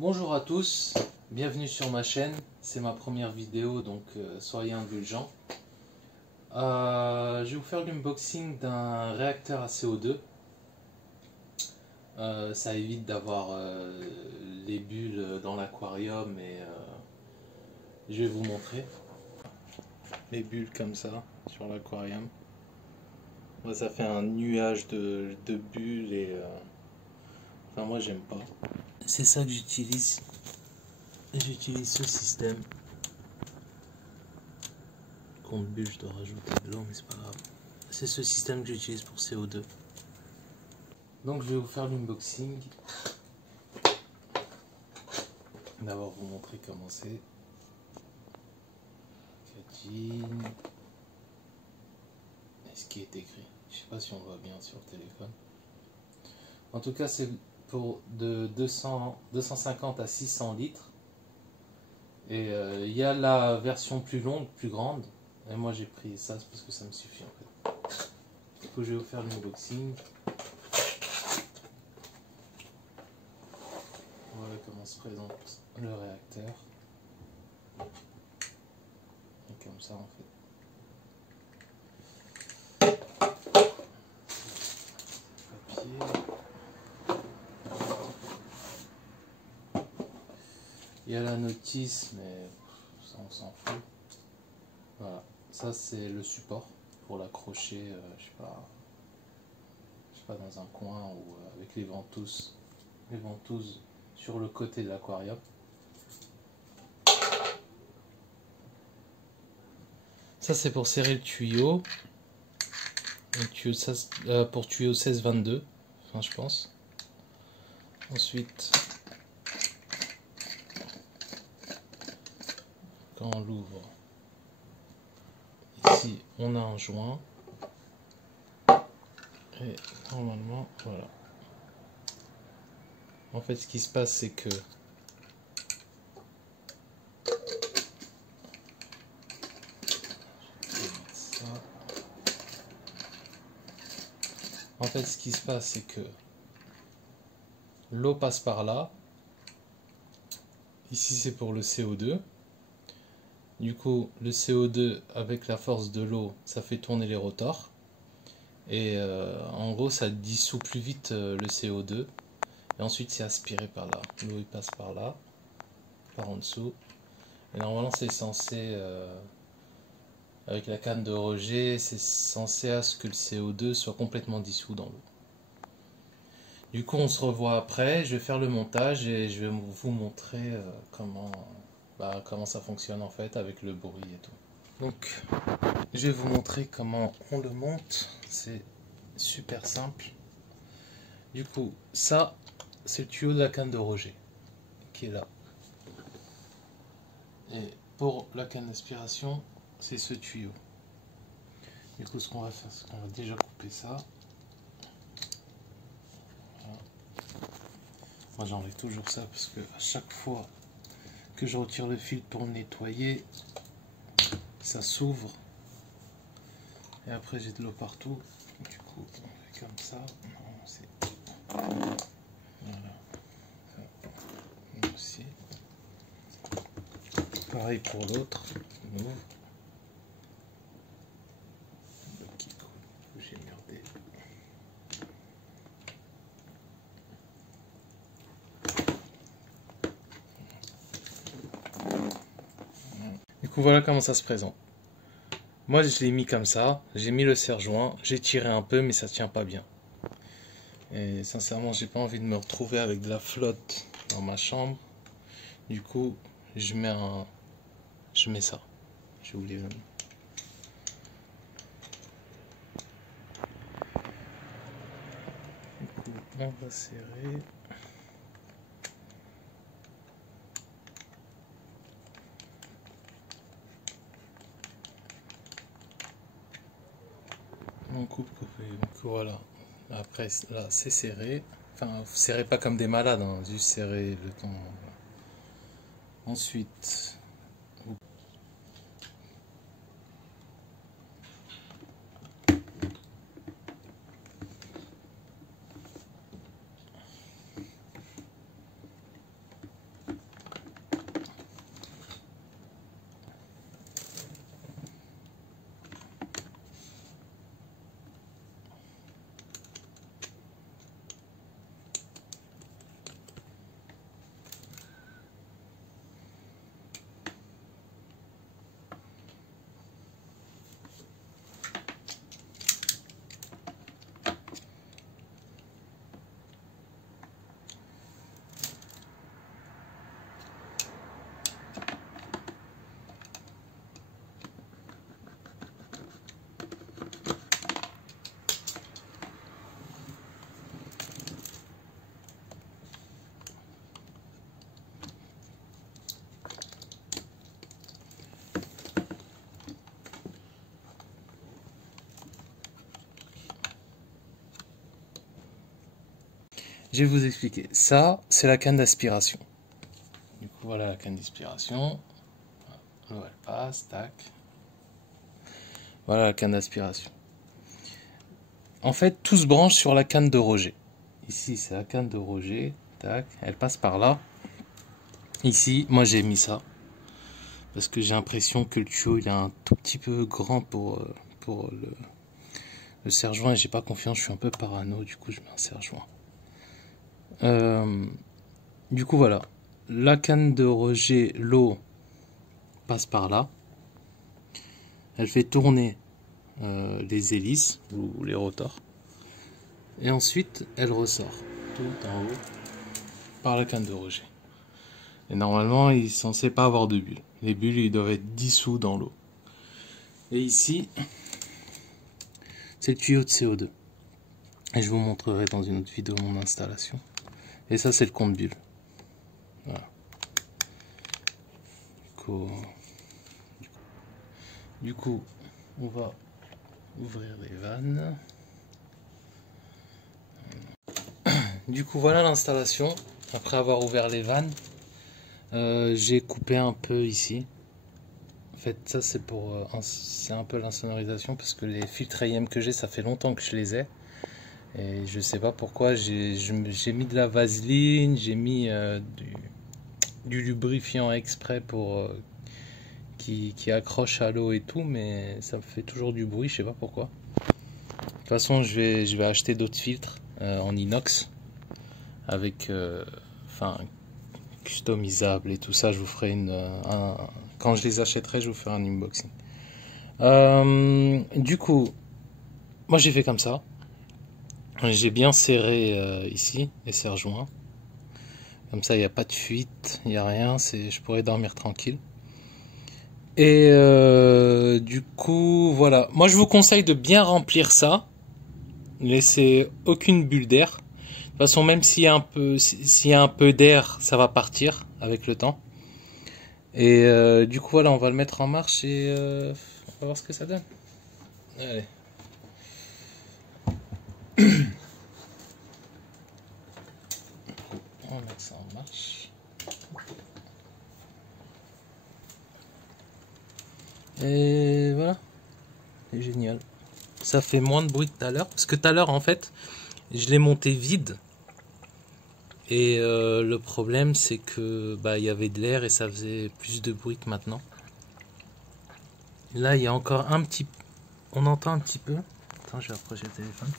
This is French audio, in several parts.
Bonjour à tous, bienvenue sur ma chaîne, c'est ma première vidéo donc soyez indulgents. Je vais vous faire l'unboxing d'un réacteur à CO2. Ça évite d'avoir les bulles dans l'aquarium et je vais vous montrer les bulles comme ça sur l'aquarium. Ça fait un nuage de bulles et enfin moi j'aime pas. C'est ça que j'utilise. J'utilise ce système. Contre bulle, je dois rajouter de l'eau, mais c'est pas grave. C'est ce système que j'utilise pour CO2. Donc je vais vous faire l'unboxing. D'abord vous montrer comment c'est. Cadine. Et ce qui est écrit. Je sais pas si on voit bien sur le téléphone. En tout cas, c'est pour de 250 à 600 litres. Et il y a la version plus longue, plus grande. Et moi j'ai pris ça parce que ça me suffit en fait. Du coup je vais vous faire l'unboxing. Voilà comment se présente le réacteur. Et comme ça en fait. Papier. Il y a la notice mais ça on s'en fout. Voilà, ça c'est le support pour l'accrocher, je sais pas dans un coin ou avec les ventouses sur le côté de l'aquarium. Ça c'est pour serrer le tuyau, pour tuyau 16-22, enfin je pense. Ensuite, quand on l'ouvre, ici on a un joint. Et normalement, voilà. En fait, ce qui se passe, c'est que l'eau passe par là. Ici, c'est pour le CO2. Du coup, le CO2, avec la force de l'eau, ça fait tourner les rotors. Et en gros, ça dissout plus vite le CO2. Et ensuite, c'est aspiré par là. L'eau, il passe par là, par en dessous. Et normalement, c'est censé... avec la canne de rejet, c'est censé à ce que le CO2 soit complètement dissous dans l'eau. Du coup, on se revoit après. Je vais faire le montage et je vais vous montrer comment ça fonctionne en fait avec le bruit et tout. Donc, je vais vous montrer comment on le monte. C'est super simple. Du coup, ça, c'est le tuyau de la canne de rejet qui est là. Et pour la canne d'aspiration, c'est ce tuyau. Du coup, ce qu'on va faire, c'est qu'on va déjà couper ça. Voilà. Moi, j'enlève toujours ça parce que à chaque fois que je retire le fil pour le nettoyer, ça s'ouvre. Et après, j'ai de l'eau partout. Du coup, on fait comme ça. Voilà. Ça aussi. Pareil pour l'autre. J'ai merdé. Du coup, voilà comment ça se présente. Moi, je l'ai mis comme ça. J'ai mis le serre-joint. J'ai tiré un peu, mais ça tient pas bien. Et sincèrement, j'ai pas envie de me retrouver avec de la flotte dans ma chambre. Du coup, je mets ça. J'ai oublié le nom. Du coup, on va serrer. On coupe. Donc voilà. Après, là, c'est serré. Enfin, vous serrez pas comme des malades, hein, juste serrer le temps. Ensuite, Je vais vous expliquer. Ça, c'est la canne d'aspiration. Du coup, voilà la canne d'aspiration. L'eau, elle passe, tac. Voilà la canne d'aspiration. En fait, tout se branche sur la canne de rejet. Ici, c'est la canne de rejet. Tac, elle passe par là. Ici, moi j'ai mis ça. Parce que j'ai l'impression que le tuyau, il est un tout petit peu grand pour le serre-joint. Et j'ai pas confiance, je suis un peu parano. Du coup, je mets un serre-joint. Du coup, voilà. La canne de rejet, l'eau passe par là. Elle fait tourner les hélices ou les rotors. Et ensuite, elle ressort tout en haut par la canne de rejet. Et normalement, il est censé pas avoir de bulles. Les bulles, ils doivent être dissous dans l'eau. Et ici, c'est le tuyau de CO2. Et je vous montrerai dans une autre vidéo mon installation. Et ça, c'est le compte bulles. Voilà. Du coup, on va ouvrir les vannes. Du coup, voilà l'installation. Après avoir ouvert les vannes, j'ai coupé un peu ici. En fait, ça c'est pour, c'est un peu l'insonorisation parce que les filtres IM que j'ai, ça fait longtemps que je les ai. Et je sais pas pourquoi, j'ai mis de la vaseline, j'ai mis du lubrifiant exprès pour qui accroche à l'eau et tout, mais ça fait toujours du bruit, je sais pas pourquoi. De toute façon, je vais acheter d'autres filtres en inox avec, customisable et tout ça. Je vous ferai quand je les achèterai, je vous ferai un unboxing. Du coup, moi j'ai fait comme ça. J'ai bien serré ici les serre-joints. Comme ça, il n'y a pas de fuite, il n'y a rien. Je pourrais dormir tranquille. Et du coup, voilà. Moi, je vous conseille de bien remplir ça. Laissez aucune bulle d'air. De toute façon, même s'il y a un peu d'air, ça va partir avec le temps. Et du coup, voilà, on va le mettre en marche et on va voir ce que ça donne. Allez. On va mettre ça en marche. Et voilà. C'est génial. Ça fait moins de bruit que tout à l'heure. Parce que tout à l'heure, en fait, je l'ai monté vide. Et le problème, c'est que il y avait de l'air et ça faisait plus de bruit que maintenant. Là, il y a encore un petit... On entend un petit peu. Attends, je vais approcher le téléphone.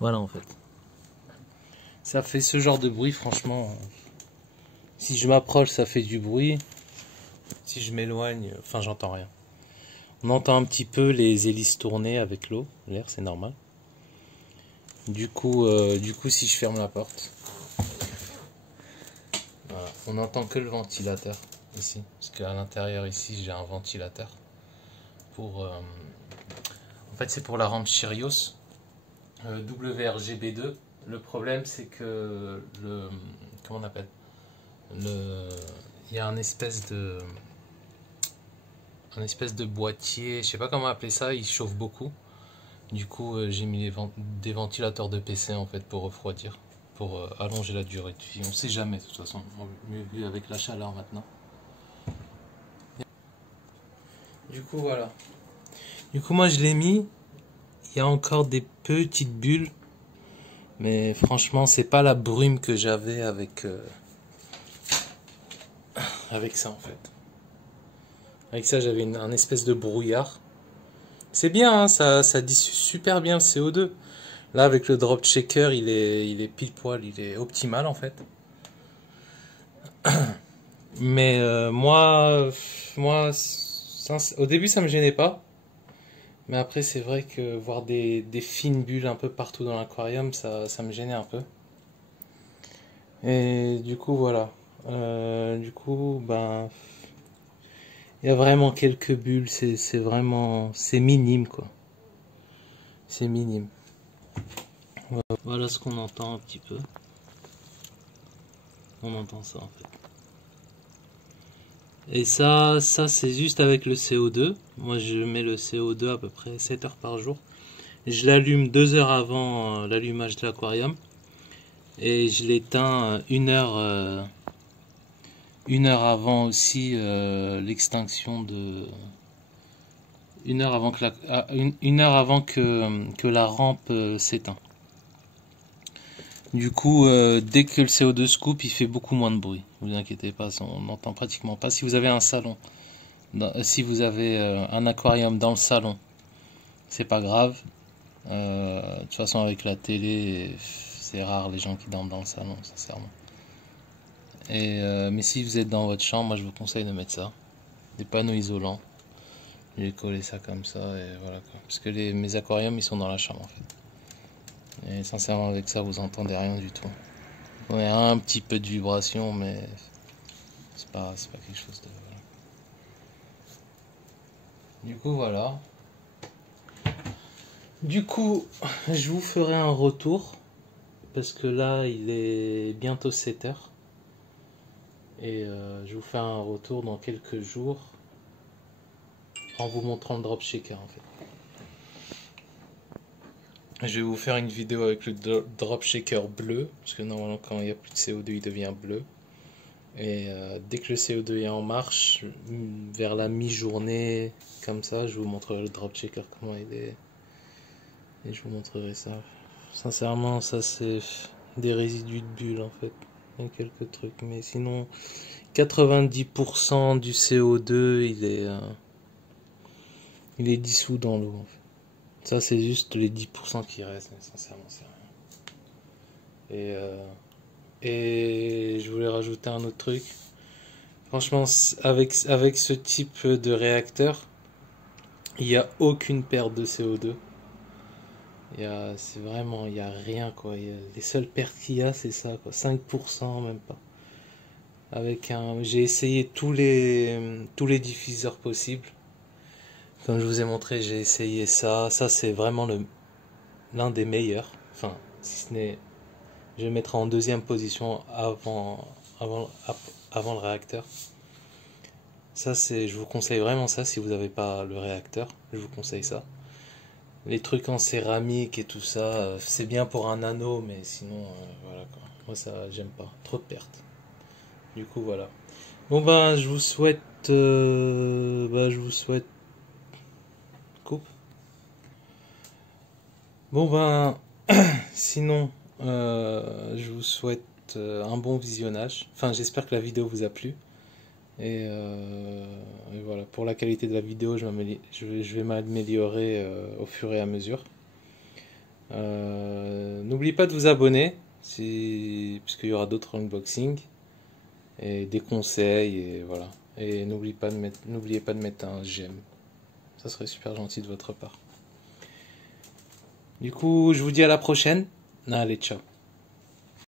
Voilà, en fait. Ça fait ce genre de bruit, franchement. Si je m'approche, ça fait du bruit. Si je m'éloigne, enfin, j'entends rien. On entend un petit peu les hélices tourner avec l'eau. L'air, c'est normal. Du coup, si je ferme la porte, voilà, on n'entend que le ventilateur ici. Parce qu'à l'intérieur, ici, j'ai un ventilateur. En fait, c'est pour la rampe Chirios WRGB2. Le problème, c'est que comment on appelle, il y a un espèce de boîtier, je sais pas comment appeler ça, il chauffe beaucoup. Du coup, j'ai mis des ventilateurs de PC en fait pour refroidir, pour allonger la durée de vie. On sait jamais de toute façon, mieux vu avec la chaleur maintenant. Du coup, voilà. Du coup, moi je l'ai mis. Il y a encore des petites bulles. Mais franchement, c'est pas la brume que j'avais avec ça en fait. Avec ça, j'avais un espèce de brouillard. C'est bien, hein, ça dissout super bien le CO2. Là, avec le drop shaker, il est pile poil, il est optimal en fait. Mais moi, au début, ça me gênait pas. Mais après, c'est vrai que voir des fines bulles un peu partout dans l'aquarium, ça me gênait un peu. Et du coup, voilà. Du coup, il y a vraiment quelques bulles, c'est vraiment, c'est minime quoi. C'est minime. Voilà ce qu'on entend un petit peu. On entend ça en fait. Et ça c'est juste avec le CO2. Moi je mets le CO2 à peu près 7 heures par jour. Je l'allume 2 heures avant l'allumage de l'aquarium. Et je l'éteins 1 heure avant aussi l'extinction de... 1 heure avant que 1 heure avant que la rampe s'éteint. Du coup, dès que le CO2 se coupe, il fait beaucoup moins de bruit. Vous inquiétez pas, on n'entend pratiquement pas. Si vous avez un salon, si vous avez un aquarium dans le salon, c'est pas grave. De toute façon, avec la télé, c'est rare les gens qui dorment dans le salon, sincèrement. Mais si vous êtes dans votre chambre, moi je vous conseille de mettre ça. Des panneaux isolants. J'ai collé ça comme ça et voilà quoi. Parce que mes aquariums ils sont dans la chambre en fait. Et sincèrement avec ça vous entendez rien du tout. On a un petit peu de vibration mais c'est pas quelque chose de... Voilà. Du coup voilà. Du coup je vous ferai un retour. Parce que là il est bientôt 7h. Et je vous fais un retour dans quelques jours. En vous montrant le drop shaker en fait. Je vais vous faire une vidéo avec le drop shaker bleu, parce que normalement quand il n'y a plus de CO2 il devient bleu. Et dès que le CO2 est en marche, vers la mi-journée, comme ça, je vous montrerai le drop shaker comment il est. Et je vous montrerai ça. Sincèrement ça c'est des résidus de bulles en fait. Il y a quelques trucs, mais sinon 90% du CO2 il est dissous dans l'eau en fait. Ça c'est juste les 10% qui restent, mais sincèrement c'est rien. Et je voulais rajouter un autre truc. Franchement, avec ce type de réacteur, il n'y a aucune perte de CO2. C'est vraiment, il n'y a rien quoi. Les seules pertes qu'il y a, c'est ça quoi. 5% même pas. J'ai essayé tous les diffuseurs possibles. Comme je vous ai montré, j'ai essayé ça. Ça, c'est vraiment l'un des meilleurs. Enfin, si ce n'est... Je vais mettre en deuxième position avant le réacteur. Ça, je vous conseille vraiment ça si vous n'avez pas le réacteur. Je vous conseille ça. Les trucs en céramique et tout ça, c'est bien pour un anneau, mais sinon, voilà quoi. Moi, ça, j'aime pas. Trop de pertes. Du coup, voilà. Bon, ben, je vous souhaite... Coupe. Bon, ben, sinon, je vous souhaite un bon visionnage. Enfin, j'espère que la vidéo vous a plu. Et voilà, pour la qualité de la vidéo, je vais m'améliorer au fur et à mesure. N'oubliez pas de vous abonner, puisqu'il y aura d'autres unboxings et des conseils et voilà. Et n'oubliez pas de mettre un j'aime. Ça serait super gentil de votre part. Du coup, je vous dis à la prochaine. Allez, ciao.